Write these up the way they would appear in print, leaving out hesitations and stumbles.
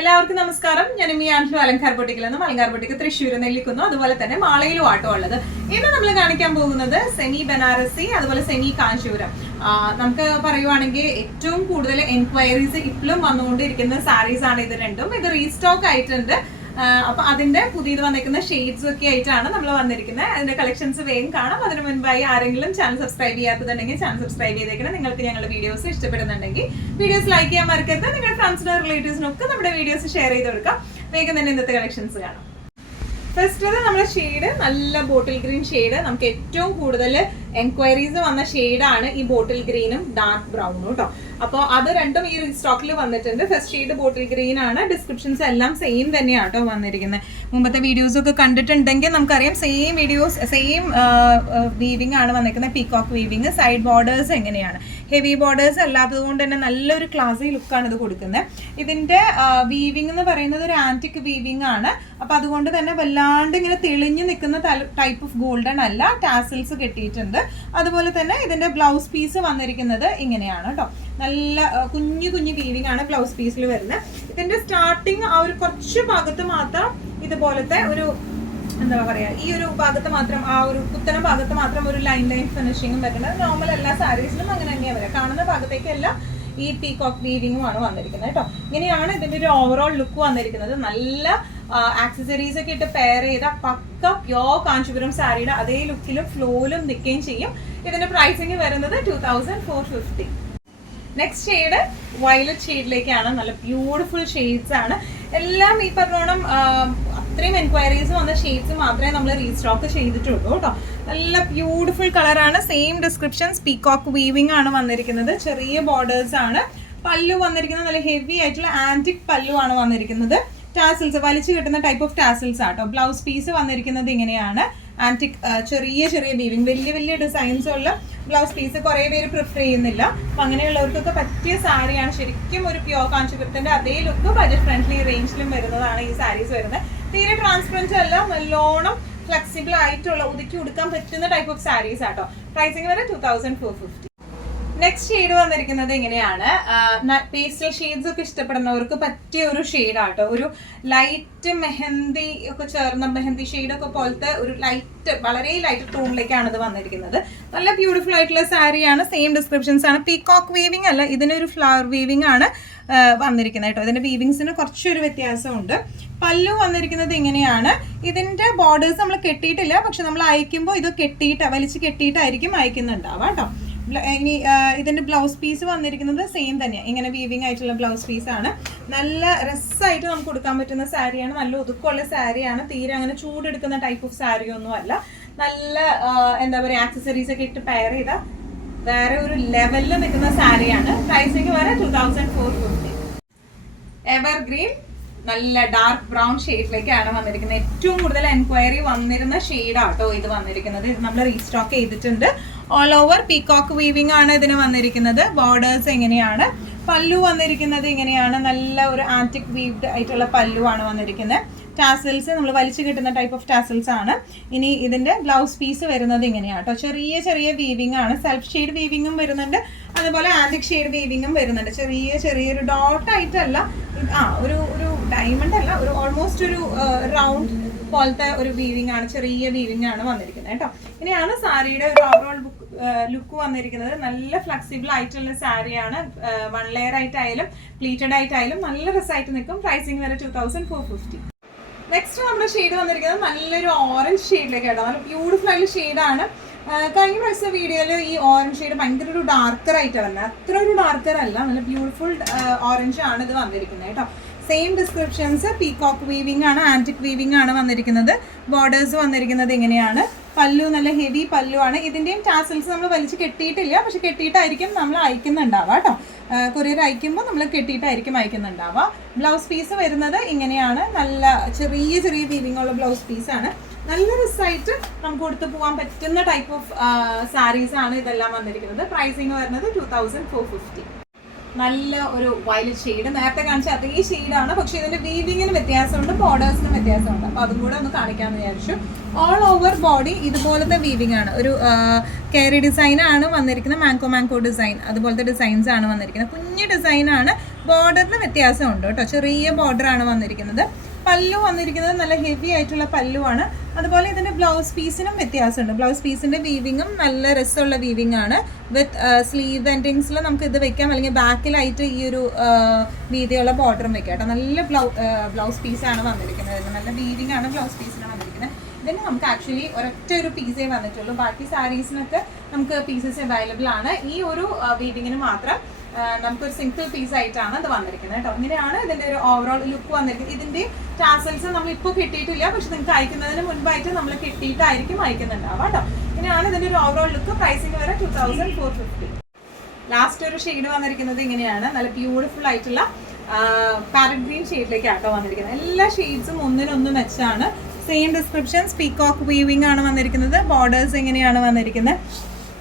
എല്ലാവർക്കും നമസ്കാരം. ഞാൻ മിയാൻഷു അലങ്കാർ ബൊട്ടിക്കിൽ നിന്നും അലങ്കാർ ബൊട്ടിക്ക് തൃശ്ശൂർ നെല്ലിക്കുന്നു, അതുപോലെ തന്നെ മാളയിലും ആട്ടോ ഉള്ളത്. ഇന്ന് നമ്മൾ കാണിക്കാൻ പോകുന്നത് സെമി ബനാറസി അതുപോലെ സെമി കാഞ്ചീപുരം. നമുക്ക് പറയുവാണെങ്കിൽ ഏറ്റവും കൂടുതൽ എൻക്വയറീസ് ഇപ്പോഴും വന്നുകൊണ്ടിരിക്കുന്ന സാരീസ് ആണ് ഇത് രണ്ടും. ഇത് റീസ്റ്റോക്ക് ആയിട്ടുണ്ട്. അപ്പൊ അതിന്റെ പുതിയത് വന്നിരിക്കുന്ന ഷെയ്ഡ്സ് ഒക്കെ ആയിട്ടാണ് നമ്മൾ വന്നിരിക്കുന്നത്. അതിന്റെ കളക്ഷൻസ് വേഗം കാണാം. അതിന് മുൻപായി ആരെങ്കിലും ചാനൽ സബ്സ്ക്രൈബ് ചെയ്യാത്തതുണ്ടെങ്കിൽ ചാനൽ സബ്സ്ക്രൈബ് ചെയ്തേക്കണം. നിങ്ങൾക്ക് ഞങ്ങളുടെ വീഡിയോസ് ഇഷ്ടപ്പെടുന്നുണ്ടെങ്കിൽ വീഡിയോസ് ലൈക്ക് ചെയ്യാൻ മറക്കരുത്. നിങ്ങളുടെ ഫ്രണ്ട്സിനും റിലേറ്റീവ്സിനും ഒക്കെ നമ്മുടെ വീഡിയോസ് ഷെയർ ചെയ്ത് കൊടുക്കാം. വേഗം തന്നെ ഇന്നത്തെ കളക്ഷൻസ് കാണാം. ഫസ്റ്റ് നമ്മുടെ ഷെയ്ഡ് നല്ല ബോട്ടിൽ ഗ്രീൻ ഷെയ്ഡ്. നമുക്ക് ഏറ്റവും കൂടുതൽ എൻക്വയറീസ് വന്ന ഷെയ്ഡാണ് ഈ ബോട്ടിൽ ഗ്രീനും ഡാർക്ക് ബ്രൗണും കേട്ടോ. അപ്പോൾ അത് രണ്ടും ഈ സ്റ്റോക്കിൽ വന്നിട്ടുണ്ട്. ഫസ്റ്റ് ഷെയ്ഡ് ബോട്ടിൽ ഗ്രീൻ ആണ്. ഡിസ്ക്രിപ്ഷൻസ് എല്ലാം സെയിം തന്നെയാണ് കേട്ടോ വന്നിരിക്കുന്നത്. മുമ്പത്തെ വീഡിയോസ് ഒക്കെ കണ്ടിട്ടുണ്ടെങ്കിൽ നമുക്കറിയാം സെയിം വീഡിയോസ് സെയിം വീവിംഗ് ആണ് വന്നിരിക്കുന്നത്. Peacock weaving. സൈഡ് ബോർഡേഴ്സ് എങ്ങനെയാണ്, ഹെവി ബോർഡേഴ്സ് അല്ലാത്തത് കൊണ്ട് തന്നെ നല്ലൊരു ക്ലാസി ലുക്കാണ് ഇത് കൊടുക്കുന്നത്. ഇതിന്റെ വീവിംഗ് എന്ന് പറയുന്നത് ഒരു ആന്റിക് വീവിംഗ് ആണ്. അപ്പൊ അതുകൊണ്ട് തന്നെ വല്ലാണ്ട് ഇങ്ങനെ തെളിഞ്ഞു നിൽക്കുന്ന ടൈപ്പ് ഓഫ് ഗോൾഡൻ അല്ല. ടാസിൽസ് കെട്ടിയിട്ടുണ്ട്. അതുപോലെ തന്നെ ഇതിന്റെ ബ്ലൗസ് പീസ് വന്നിരിക്കുന്നത് ഇങ്ങനെയാണ് കേട്ടോ. നല്ല കുഞ്ഞു കുഞ്ഞു വീവിംഗ് ആണ് ബ്ലൗസ് പീസിൽ വരുന്നത്. ഇതിന്റെ സ്റ്റാർട്ടിങ് ആ ഒരു കുറച്ച് ഭാഗത്ത് മാത്രം ഇതുപോലത്തെ ഒരു എന്താ പറയാ, ഈ ഒരു ഭാഗത്ത് മാത്രം ആ ഒരു കുത്തന ഭാഗത്ത് മാത്രം ഒരു ലൈൻ ഫിനിഷിങ്ങും വരുന്നത്. നോർമൽ എല്ലാ സാരീസിലും അങ്ങനെ തന്നെയാണ് വരിക. കാണുന്ന ഭാഗത്തേക്കെല്ലാം ഈ പീകോക്ക് വീവിംഗും ആണ് വന്നിരിക്കുന്നത് കേട്ടോ. ഇങ്ങനെയാണ് ഇതിന്റെ ഒരു ഓവറോൾ ലുക്ക് വന്നിരിക്കുന്നത്. നല്ല ആക്സസറീസ് ഒക്കെ ഇട്ട് പെയർ ചെയ്ത പക്ക പ്യോർ കാഞ്ചീപുരം സാരിയുടെ അതേ ലുക്കിലും ഫ്ലോയിലും നിൽക്കുകയും ചെയ്യും. ഇതിന്റെ പ്രൈസിങ് വരുന്നത് 2450. നെക്സ്റ്റ് ഷെയ്ഡ് വയലറ്റ് ഷെയ്ഡിലേക്കാണ്. നല്ല ബ്യൂട്ടിഫുൾ ഷെയ്ഡ്സ് ആണ് എല്ലാം. ഈ പറഞ്ഞോണം അത്രയും എൻക്വയറീസ് വന്ന ഷെയ്ഡ്സ് മാത്രമേ നമ്മൾ റീസ്റ്റോക്ക് ചെയ്തിട്ടുള്ളൂ കേട്ടോ. നല്ല ബ്യൂട്ടിഫുൾ കളറാണ്. Same descriptions. പീകോക്ക് വീവിംഗ് ആണ് വന്നിരിക്കുന്നത്. ചെറിയ ബോർഡേഴ്സ് ആണ്. പല്ലു വന്നിരിക്കുന്നത് നല്ല ഹെവി ആയിട്ടുള്ള ആന്റിക് പല്ലു ആണ് വന്നിരിക്കുന്നത്. ടാസിൽസ് വലിച്ചു കിട്ടുന്ന ടൈപ്പ് ഓഫ് ടാസിൽസ് ആട്ടോ. ബ്ലൗസ് പീസ് വന്നിരിക്കുന്നത് ഇങ്ങനെയാണ്. ആന്റിക് ചെറിയ ചെറിയ വീവിംഗ്. വലിയ വലിയ ഡിസൈൻസ് ഉള്ള ബ്ലൗസ് പീസ് കുറേ പേര് പ്രിഫർ ചെയ്യുന്നില്ല. അപ്പം അങ്ങനെയുള്ളവർക്കൊക്കെ പറ്റിയ സാരിയാണ്. ശരിക്കും ഒരു പ്യോർ കാഞ്ചീപുരത്തിന്റെ അതേ ലുക്ക് ബജറ്റ് ഫ്രണ്ട്ലി റേഞ്ചിലും വരുന്നതാണ് ഈ സാരീസ് വരുന്നത്. തീരെ ട്രാൻസ്പെറൻറ്റ് അല്ല, നല്ലോണം ഫ്ലെക്സിബിൾ ആയിട്ടുള്ള ഒതുക്കി കൊടുക്കാൻ പറ്റുന്ന ടൈപ്പ് ഓഫ് സാരീസ് ആട്ടോ. പ്രൈസിങ് വരെ 2450. നെക്സ്റ്റ് ഷെയ്ഡ് വന്നിരിക്കുന്നത് ഇങ്ങനെയാണ്. പേസ്റ്റൽ ഷെയ്ഡ്സ് ഒക്കെ ഇഷ്ടപ്പെടുന്നവർക്ക് പറ്റിയ ഒരു ഷെയ്ഡാട്ടോ. ഒരു ലൈറ്റ് മെഹന്തി ഒക്കെ ചേർന്ന മെഹന്തി ഷെയ്ഡ് ഒക്കെ പോലത്തെ ഒരു ലൈറ്റ്, വളരെ ലൈറ്റ് ടോണിലേക്കാണ് ഇത് വന്നിരിക്കുന്നത്. നല്ല ബ്യൂട്ടിഫുൾ ആയിട്ടുള്ള സാരിയാണ്. സെയിം ഡിസ്ക്രിപ്ഷൻസ് ആണ്. പീകോക്ക് വീവിംഗ് അല്ല, ഇതിനൊരു ഫ്ലവർ വീവിംഗ് ആണ് വന്നിരിക്കുന്നത് കേട്ടോ. ഇതിന്റെ വീവിങ്സിന് കുറച്ചൊരു വ്യത്യാസമുണ്ട്. പല്ലു വന്നിരിക്കുന്നത് ഇങ്ങനെയാണ്. ഇതിന്റെ ബോർഡേഴ്സ് നമ്മൾ കെട്ടിയിട്ടില്ല, പക്ഷെ നമ്മൾ അയക്കുമ്പോൾ ഇത് വലിച്ച് കെട്ടിയിട്ടായിരിക്കും അയക്കുന്നുണ്ടാവുക കേട്ടോ. ഇനി ഇതിന്റെ ബ്ലൗസ് പീസ് വന്നിരിക്കുന്നത് സെയിം തന്നെയാണ്. ഇങ്ങനെ വീവിംഗ് ആയിട്ടുള്ള ബ്ലൗസ് പീസാണ്. നല്ല രസമായിട്ട് നമുക്ക് കൊടുക്കാൻ പറ്റുന്ന സാരിയാണ്. നല്ല ഒതുക്കമുള്ള സാരിയാണ്. തീരെ അങ്ങനെ ചൂടെടുക്കുന്ന ടൈപ്പ് ഓഫ് സാരി ഒന്നും അല്ല. നല്ല എന്താ പറയുക, ആക്സസറീസ് ഒക്കെ ഇട്ട് പെയർ ചെയ്ത വേറെ ഒരു ലെവലിൽ നിൽക്കുന്ന സാരിയാണ്. പ്രൈസിങ് വരെ 2450. എവർഗ്രീൻ നല്ല ഡാർക്ക് ബ്രൗൺ ഷെയ്ഡിലേക്കാണ് വന്നിരിക്കുന്നത്. ഏറ്റവും കൂടുതൽ എൻക്വയറി വന്നിരുന്ന ഷെയ്ഡാട്ടോ ഇത് വന്നിരിക്കുന്നത്. ഇത് നമ്മൾ റീസ്റ്റോക്ക് ചെയ്തിട്ടുണ്ട്. ഓൾ ഓവർ പീകോക്ക് വീവിംഗ് ആണ് ഇതിന് വന്നിരിക്കുന്നത്. ബോർഡേഴ്സ് എങ്ങനെയാണ്, പല്ലു വന്നിരിക്കുന്നത് ഇങ്ങനെയാണ്. നല്ല ഒരു ആന്റിക് വീവ്ഡ് ആയിട്ടുള്ള പല്ലു ആണ് വന്നിരിക്കുന്നത്. ടാസിൽസ് നമ്മൾ വലിച്ചു കിട്ടുന്ന ടൈപ്പ് ഓഫ് ടാസിൽസ് ആണ്. ഇനി ഇതിന്റെ ബ്ലൗസ് പീസ് വരുന്നത് ഇങ്ങനെയാണ് കേട്ടോ. ചെറിയ ചെറിയ വീവിംഗ് ആണ്. സെൽഫ് ഷെയ്ഡ് വീവിംഗും വരുന്നുണ്ട്, അതുപോലെ ആന്റിക് ഷെയ്ഡ് വീവിംഗും വരുന്നുണ്ട്. ചെറിയൊരു ഡോട്ട് ആയിട്ടല്ല, ഒരു ഡയമണ്ട് അല്ല, ഒരു ഓൾമോസ്റ്റ് ഒരു റൗണ്ട് പോലത്തെ ഒരു വീവിംഗ് ആണ്. ചെറിയ വീവിംഗ് ആണ് വന്നിരിക്കുന്നത് കേട്ടോ. ഇങ്ങനെയാണ് സാരിയുടെ ഒരു ഓവറോൾ ലുക്ക് വന്നിരിക്കുന്നത്. നല്ല ഫ്ലെക്സിബിൾ ആയിട്ടുള്ള സാരിയാണ്. 1 ലെയർ ആയിട്ടായാലും പ്ലീറ്റഡ് ആയിട്ടായാലും നല്ല രസമായിട്ട് നിൽക്കും. പ്രൈസിങ് വരെ 2450. നെക്സ്റ്റ് നമ്മുടെ ഷെയ്ഡ് വന്നിരിക്കുന്നത് നല്ലൊരു ഓറഞ്ച് ഷെയ്ഡിലേക്കാണ്. നല്ല ബ്യൂട്ടിഫുൾ ആയിട്ടുള്ള ഷെയ്ഡാണ്. കഴിഞ്ഞ പ്രാവശ്യത്തെ വീഡിയോയിൽ ഈ ഓറഞ്ച് ഷെയ്ഡ് ഭയങ്കര ഒരു ഡാർക്കർ ആയിട്ടാണ് വരുന്നത്. അത്ര ഒരു ഡാർക്കർ അല്ല, നല്ല ബ്യൂട്ടിഫുൾ ഓറഞ്ച് ആണ് ഇത് വന്നിരിക്കുന്നത് കേട്ടോ. Same descriptions. പീകോക്ക് വീവിംഗ് ആണ്, ആന്റിക് വീവിംഗ് ആണ് വന്നിരിക്കുന്നത്. ബോർഡേഴ്സ് വന്നിരിക്കുന്നത് ഇങ്ങനെയാണ്. പല്ലു നല്ല ഹെവി പല്ലു ആണ്. ഇതിൻ്റെയും ടാസിൽസ് നമ്മൾ വലിച്ച് കെട്ടിയിട്ടില്ല, പക്ഷെ കെട്ടിയിട്ടായിരിക്കും നമ്മൾ അയക്കുന്നുണ്ടാവുക കേട്ടോ. കൊറിയർ അയക്കുമ്പോൾ നമ്മൾ കെട്ടിയിട്ടായിരിക്കും അയക്കുന്നുണ്ടാവുക. ബ്ലൗസ് പീസ് വരുന്നത് ഇങ്ങനെയാണ്. നല്ല ചെറിയ ചെറിയ വീവിംഗ് ഉള്ള ബ്ലൗസ് പീസാണ്. നല്ല രസമായിട്ട് നമുക്ക് കൊടുത്തു പോകാൻ പറ്റുന്ന ടൈപ്പ് ഓഫ് സാരീസ് ആണ് ഇതെല്ലാം വന്നിരിക്കുന്നത്. പ്രൈസിങ് വരുന്നത് 2450. നല്ല ഒരു വയലറ്റ് ഷെയ്ഡ്. നേരത്തെ കാണിച്ച അതേ ഷെയ്ഡാണ്, പക്ഷെ ഇതിന്റെ വീവിങ്ങിന് വ്യത്യാസമുണ്ട്, ബോർഡേഴ്സിന് വ്യത്യാസമുണ്ട്. അപ്പൊ അതും കൂടെ ഒന്ന് കാണിക്കാമെന്ന് വിചാരിച്ചു. ഓൾ ഓവർ ബോഡി ഇതുപോലത്തെ വീവിംഗ് ആണ്. ഒരു കെയറി ഡിസൈൻ ആണ് വന്നിരിക്കുന്നത്. മാങ്കോ ഡിസൈൻ അതുപോലത്തെ ഡിസൈൻസ് ആണ് വന്നിരിക്കുന്നത്. കുഞ്ഞു ഡിസൈൻ ആണ്, ബോർഡറിന് വ്യത്യാസമുണ്ട് കേട്ടോ, ചെറിയ ബോർഡറാണ് വന്നിരിക്കുന്നത്. പല്ലു വന്നിരിക്കുന്നത് നല്ല ഹെവി ആയിട്ടുള്ള പല്ലുവാണ്. അതുപോലെ ഇതിൻ്റെ ബ്ലൗസ് പീസിനും വ്യത്യാസമുണ്ട്. ബ്ലൗസ് പീസിൻ്റെ വീവിങ്ങും നല്ല രസമുള്ള വീവിങ് ആണ്. വിത്ത് സ്ലീവ് എൻഡിങ്സിൽ നമുക്ക് ഇത് വെക്കാം, അല്ലെങ്കിൽ ബാക്കിലായിട്ട് ഈ ഒരു വീതിയുള്ള ബോർഡറും വെക്കാം കേട്ടോ. നല്ല ബ്ലൗസ് പീസാണ് വന്നിരിക്കുന്നത്. നല്ല വീവിങ് ആണ് ബ്ലൗസ് പീസിന് വന്നിരിക്കുന്നത്. ഇതിന് നമുക്ക് ആക്ച്വലി ഒരൊറ്റ ഒരു പീസേ വന്നിട്ടുള്ളൂ. ബാക്കി സാരീസിനൊക്കെ നമുക്ക് പീസസ് അവൈലബിൾ ആണ്. ഈ ഒരു വീവിങ്ങിന് മാത്രം നമുക്കൊരു സിംഗിൾ പീസ് ആയിട്ടാണ് ഇത് വന്നിരിക്കുന്നത് കേട്ടോ. ഇങ്ങനെയാണ് ഇതിൻ്റെ ഒരു ഓവറോൾ ലുക്ക് വന്നിരിക്കുന്നത്. ഇതിൻ്റെ ടാസൽസ് നമ്മൾ ഇപ്പോൾ കിട്ടിയിട്ടില്ല, പക്ഷെ നിങ്ങൾക്ക് അയക്കുന്നതിന് മുൻപായിട്ട് നമ്മൾ കിട്ടിയിട്ടായിരിക്കും അയക്കുന്നുണ്ടാവുക കേട്ടോ. ഇങ്ങനെയാണ് ഇതിൻ്റെ ഒരു ഓവറോൾ ലുക്ക്. പ്രൈസിങ് വരെ 2450. ലാസ്റ്റ് ഒരു ഷെയ്ഡ് വന്നിരിക്കുന്നത് ഇങ്ങനെയാണ്. നല്ല ബ്യൂട്ടിഫുൾ ആയിട്ടുള്ള പാരറ്റ് ഗ്രീൻ ഷെയ്ഡിലേക്ക് ആട്ടോ വന്നിരിക്കുന്നത്. എല്ലാ ഷെയ്ഡ്സും ഒന്നിനൊന്ന് മെച്ചാണ്. Same descriptions. പീകോക്ക് വീവിംഗ് ആണ് വന്നിരിക്കുന്നത്. ബോർഡേഴ്സ് എങ്ങനെയാണ് വന്നിരിക്കുന്നത്.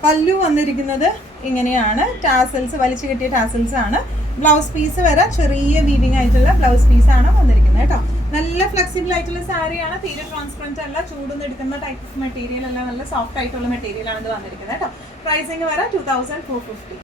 പല്ലു വന്നിരിക്കുന്നത് ഇങ്ങനെയാണ്. ടാസൽസ് വലിച്ചു കെട്ടിയ ടാസൽസ് ആണ്. ബ്ലൗസ് പീസ് വരെ ചെറിയ വീവിംഗ് ആയിട്ടുള്ള ബ്ലൗസ് പീസാണ് വന്നിരിക്കുന്നത് കേട്ടോ. നല്ല ഫ്ലെക്സിബിൾ ആയിട്ടുള്ള സാരിയാണ്. തീരെ ട്രാൻസ്പെറൻറ്റ് അല്ല, ചൂടൊന്നും എടുക്കുന്ന ടൈപ്പ് ഓഫ് മെറ്റീരിയൽ അല്ല, നല്ല സോഫ്റ്റ് ആയിട്ടുള്ള മെറ്റീരിയലാണ് ഇത് വന്നിരിക്കുന്നത് കേട്ടോ. പ്രൈസിങ് വരെ 2450.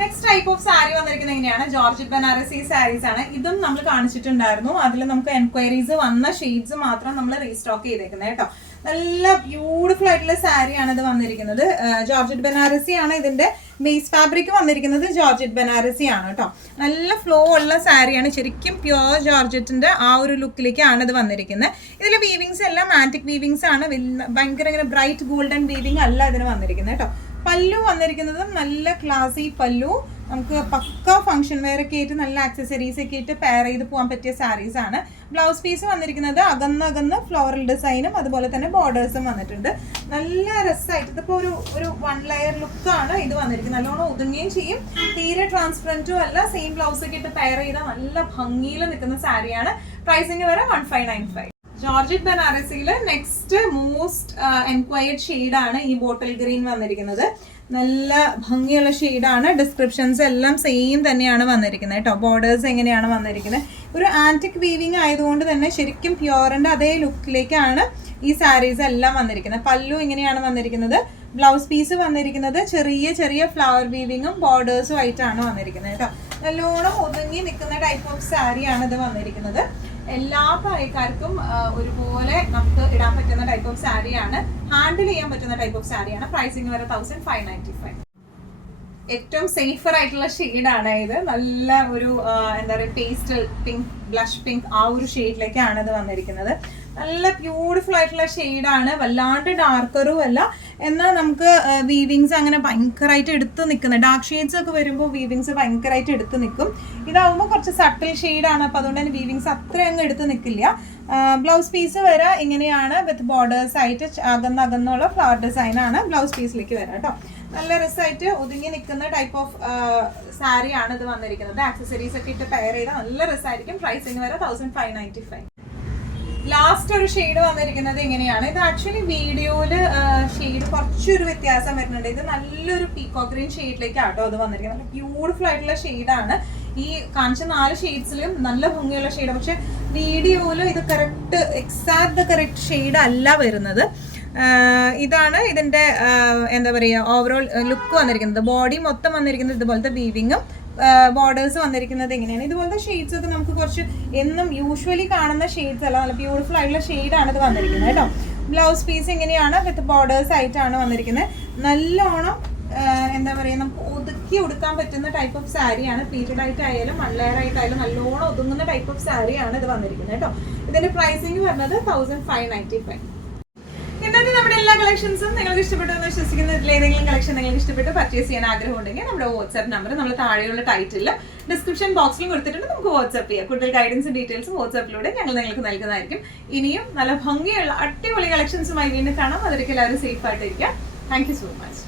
നെക്സ്റ്റ് ടൈപ്പ് ഓഫ് സാരി വന്നിരിക്കുന്നത് എങ്ങനെയാണ്, ജോർജറ്റ് ബനാറസി സാരീസ് ആണ്. ഇതും നമ്മൾ കാണിച്ചിട്ടുണ്ടായിരുന്നു. അതിൽ നമുക്ക് എൻക്വയറീസ് വന്ന ഷെയ്ഡ്സ് മാത്രം നമ്മൾ റീസ്റ്റോക്ക് ചെയ്തേക്കുന്നത് കേട്ടോ. നല്ല ബ്യൂട്ടിഫുൾ ആയിട്ടുള്ള സാരിയാണ് ഇത് വന്നിരിക്കുന്നത്. ജോർജറ്റ് ബനാറസി ആണ് ഇതിന്റെ ബേസ് ഫാബ്രിക് വന്നിരിക്കുന്നത്. ജോർജറ്റ് ബനാറസി ആണ് കേട്ടോ. നല്ല ഫ്ലോ ഉള്ള സാരിയാണ്. ശരിക്കും പ്യോർ ജോർജറ്റിന്റെ ആ ഒരു ലുക്കിലേക്കാണ് ഇത് വന്നിരിക്കുന്നത്. ഇതിൽ വീവിങ്സ് എല്ലാം ആന്റിക് വീവിങ്സ് ആണ്. ഭയങ്കര ഇങ്ങനെ ബ്രൈറ്റ് ഗോൾഡൻ വീവിങ് അല്ല ഇതിന് വന്നിരിക്കുന്നത് കേട്ടോ. പല്ലു വന്നിരിക്കുന്നതും നല്ല ക്ലാസി പല്ലു. നമുക്ക് പക്ക ഫംഗ്ഷൻ വെയർ ഒക്കെ ആയിട്ട് നല്ല ആക്സസറീസ് ഒക്കെ ആയിട്ട് പെയർ ചെയ്ത് പോകാൻ പറ്റിയ സാരീസ് ആണ്. ബ്ലൗസ് പീസ് വന്നിരിക്കുന്നത് അകന്ന് ഫ്ലോറൽ ഡിസൈനും അതുപോലെ തന്നെ ബോർഡേഴ്സും വന്നിട്ടുണ്ട്. നല്ല രസമായിട്ട് ഇതിപ്പോൾ ഒരു 1 ലെയർ ലുക്കാണ് ഇത് വന്നിരിക്കുന്നത്. നല്ലോണം ഒതുങ്ങുകയും ചെയ്യും, തീരെ ട്രാൻസ്പെറൻറ്റും അല്ല. സെയിം ബ്ലൗസ് ഒക്കെ ഇട്ട് പെയർ ചെയ്താൽ നല്ല ഭംഗിയിൽ നിൽക്കുന്ന സാരിയാണ്. പ്രൈസിങ് വരെ 1595. ജോർജറ്റ് ബനാറസിയിൽ നെക്സ്റ്റ് മോസ്റ്റ് എൻക്വയർഡ് ഷെയ്ഡാണ് ഈ ബോട്ടിൽ ഗ്രീൻ വന്നിരിക്കുന്നത്. നല്ല ഭംഗിയുള്ള ഷെയ്ഡാണ്. ഡിസ്ക്രിപ്ഷൻസ് എല്ലാം സെയിം തന്നെയാണ് വന്നിരിക്കുന്നത് കേട്ടോ. ബോർഡേഴ്സ് എങ്ങനെയാണ് വന്നിരിക്കുന്നത്. ഒരു ആന്റിക് വീവിങ് ആയതുകൊണ്ട് തന്നെ ശരിക്കും പ്യോറിൻ്റെ അതേ ലുക്കിലേക്കാണ് ഈ സാരീസ് എല്ലാം വന്നിരിക്കുന്നത്. പല്ലു ഇങ്ങനെയാണ് വന്നിരിക്കുന്നത്. ബ്ലൗസ് പീസ് വന്നിരിക്കുന്നത് ചെറിയ ഫ്ലവർ വീവിങ്ങും ബോർഡേഴ്സും ആയിട്ടാണ് വന്നിരിക്കുന്നത് കേട്ടോ. നല്ലോണം ഒതുങ്ങി നിൽക്കുന്ന ടൈപ്പ് ഓഫ് സാരിയാണ് ഇത് വന്നിരിക്കുന്നത്. എല്ലാ പ്രായക്കാർക്കും ഒരുപോലെ നമുക്ക് ഇടാൻ പറ്റുന്ന ടൈപ്പ് ഓഫ് സാരിയാണ്. ഹാൻഡിൽ ചെയ്യാൻ പറ്റുന്ന ടൈപ്പ് ഓഫ് സാരിയാണ്. പ്രൈസിങ് വരെ 1595. ഏറ്റവും സേഫർ ആയിട്ടുള്ള ഷെയ്ഡാണ് ഇത്. നല്ല ഒരു എന്താ പറയുക, പേസ്റ്റൽ പിങ്ക്, ബ്ലഷ് പിങ്ക് ആ ഒരു ഷെയ്ഡിലേക്കാണ് ഇത് വന്നിരിക്കുന്നത്. നല്ല ബ്യൂട്ടിഫുൾ ആയിട്ടുള്ള ഷെയ്ഡാണ്. വല്ലാണ്ട് ഡാർക്കറും അല്ല, എന്നാൽ നമുക്ക് വീവിങ്സ് അങ്ങനെ ഭയങ്കരമായിട്ട് എടുത്ത് നിൽക്കുന്ന ഡാർക്ക് ഷെയ്ഡ്സ് ഒക്കെ വരുമ്പോൾ വീവിങ്സ് ഭയങ്കരമായിട്ട് എടുത്ത് നിൽക്കും. ഇതാവുമ്പോൾ കുറച്ച് സട്ടിൽ ഷെയ്ഡാണ്, അപ്പോൾ അതുകൊണ്ട് തന്നെ വീവിങ്സ് അത്രയും അങ്ങ് എടുത്ത് നിൽക്കില്ല. ബ്ലൗസ് പീസ് വരെ ഇങ്ങനെയാണ് വിത്ത് ബോർഡേഴ്സ് ആയിട്ട് അകന്നുള്ള ഫ്ലവർ ഡിസൈനാണ് ബ്ലൗസ് പീസിലേക്ക് വരാം കേട്ടോ. നല്ല രസമായിട്ട് ഒതുങ്ങി നിൽക്കുന്ന ടൈപ്പ് ഓഫ് സാരിയാണ് ഇത് വന്നിരിക്കുന്നത്. ആക്സസറീസ് ഒക്കെ ഇട്ട് പെയർ ചെയ്താൽ നല്ല രസമായിരിക്കും. പ്രൈസിങ് വരെ 1595. ലാസ്റ്റ് ഒരു ഷെയ്ഡ് വന്നിരിക്കുന്നത് ഇങ്ങനെയാണ്. ഇത് ആക്ച്വലി വീഡിയോയില് ഷെയ്ഡ് കുറച്ചൊരു വ്യത്യാസം വരുന്നുണ്ട്. ഇത് നല്ലൊരു പീകോക്ക് ഗ്രീൻ ഷെയ്ഡിലേക്കാട്ടോ അത് വന്നിരിക്കുന്നത്. നല്ല ബ്യൂട്ടിഫുൾ ആയിട്ടുള്ള ഷെയ്ഡാണ്. ഈ കാണിച്ച 4 ഷെയ്ഡ്സിലും നല്ല ഭംഗിയുള്ള ഷെയ്ഡ്. പക്ഷെ വീഡിയോയില് ഇത് കറക്റ്റ് ഷെയ്ഡ് അല്ല വരുന്നത്. ഇതാണ് ഇതിന്റെ എന്താ പറയുക ഓവറോൾ ലുക്ക് വന്നിരിക്കുന്നത്. ബോഡി മൊത്തം വന്നിരിക്കുന്നത് ഇതുപോലത്തെ വീവിങ്ങും ബോർഡേഴ്സ് വന്നിരിക്കുന്നത് എങ്ങനെയാണ്. ഇതുപോലത്തെ ഷെയ്ഡ്സ് ഒക്കെ നമുക്ക് കുറച്ച് എന്നും യൂഷ്വലി കാണുന്ന ഷെയ്ഡ്സ് അല്ല, നല്ല ബ്യൂട്ടിഫുൾ ആയിട്ടുള്ള ഷെയ്ഡാണ് ഇത് വന്നിരിക്കുന്നത് കേട്ടോ. ബ്ലൗസ് പീസ് ഇങ്ങനെയാണ് വിത്ത് ബോർഡേഴ്സ് ആയിട്ടാണ് വന്നിരിക്കുന്നത്. നല്ലോണം എന്താ പറയുക, നമുക്ക് ഒതുക്കി ഉടുക്കാൻ പറ്റുന്ന ടൈപ്പ് ഓഫ് സാരിയാണ്. പീരീഡ് ആയിട്ടായാലും 1 ലെയർ ആയിട്ടായാലും നല്ലോണം ഒതുങ്ങുന്ന ടൈപ്പ് ഓഫ് സാരിയാണ് ഇത് വന്നിരിക്കുന്നത് കേട്ടോ. ഇതിന്റെ പ്രൈസിങ് വരുന്നത് 1595. ഇന്നത്തെ നമ്മുടെ എല്ലാ കളക്ഷൻസും നിങ്ങൾക്ക് ഇഷ്ടപ്പെട്ടു എന്ന് വിശ്വസിക്കുന്ന ഏതെങ്കിലും കളക്ഷൻ നിങ്ങൾക്ക് ഇഷ്ടപ്പെട്ട് പർച്ചേസ് ചെയ്യാൻ ആഗ്രഹം ഉണ്ടെങ്കിൽ നമ്മുടെ വാട്സ്ആപ്പ് നമ്പർ നമ്മൾ താഴെയുള്ള ടൈറ്റിലും ഡിസ്ക്രിപ്ഷൻ ബോക്സിലും കൊടുത്തിട്ടുണ്ട്. നമുക്ക് വാട്സ്ആപ്പ് ചെയ്യാം. കൂടുതൽ ഗൈഡൻസും ഡീറ്റെയിൽസും വാട്സ്ആപ്പിലൂടെ ഞങ്ങൾ നിങ്ങൾക്ക് നൽകുന്നതായിരിക്കും. ഇനിയും നല്ല ഭംഗിയുള്ള അടിപൊളി കളക്ഷൻസുമായി വീണ്ടും കാണാം. അതിലേക്ക് എല്ലാവരും സേഫ് ആയിട്ടിരിക്കാം. Thank you so much.